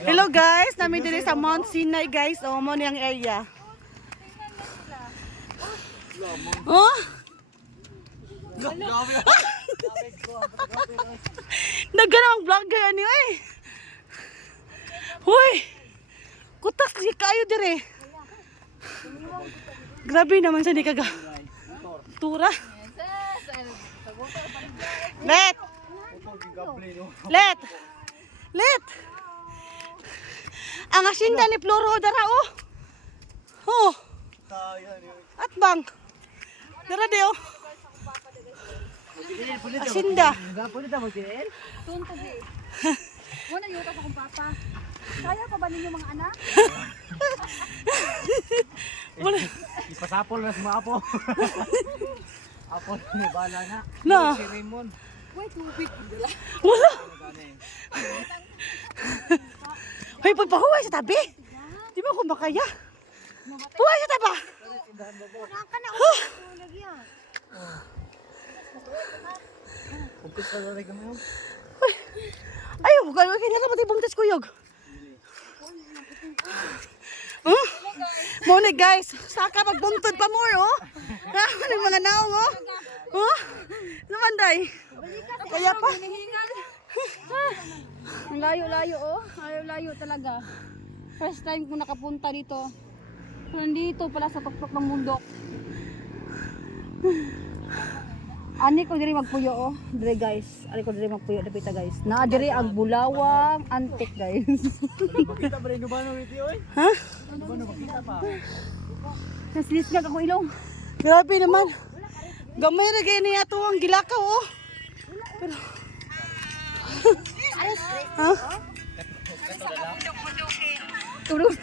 Hello guys, namin diri sa Mount Sinai guys. O mo niyang area. Oh. Nagganang vlogger ani oy. Hoy. Kutak si kayo dire. Grabe naman sa ni kaga. Tura. Let. Let. Let. Ang asinda ni Floro dara oh. Oh. At bang. Dara de oh. Asinda. Tunto di. Muna yuta sa kong papa. Kaya pa ba ninyo mga anak? Ipasapol na sa mga apo. Apo ni bala na. Na. Si Raymond. Wait, tubig. Wala. Hoy, pagpahuway sa tabi. Di ba ako makaya? Huway sa taba. Ka na lagyan. Kumpis ka na rin kami. Ay, huwag kayo kinala pati bungtas kuyog. Muna guys, saka magbungtod pa more oh. Ng mga naong oh. Oh, naman day. Kaya pa. Ang layo-layo oh. Layo-layo talaga. First time ko nakapunta dito. Nandito pala sa tuktok ng bundok. Ani ko diri magpuyo oh. Dire guys. Ani ko diri magpuyo dapita guys. Naa diri ang bulawang antik guys. Makita ba rin ba no iti oy? Ha? Ba no makita pa? Naslisgag ako ilong. Grabe naman. Gamay ra kay niya to ang gilakaw oh. Pero ha? Tulog.